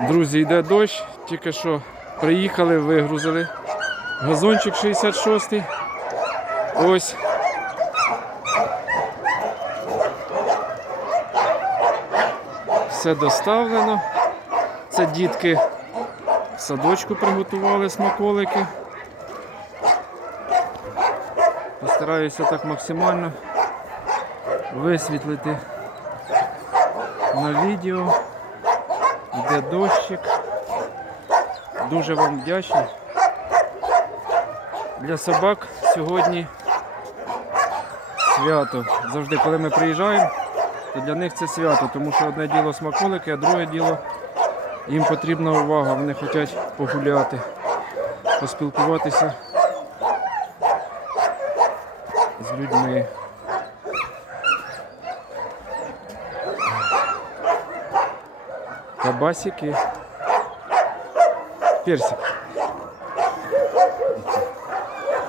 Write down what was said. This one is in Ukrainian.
Друзі, йде дощ, тільки що приїхали, вигрузили. Газончик 66. й Ось. Все доставлено. Це дітки в садочку приготували смаколики. Постараюся так максимально висвітлити на відео. Йде дощик. Дуже вам вдячний. Для собак сьогодні свято. Завжди, коли ми приїжджаємо, то для них це свято, тому що одне діло смаколики, а друге діло їм потрібна увага. Вони хочуть погуляти, поспілкуватися з людьми. Кабасики. Персик.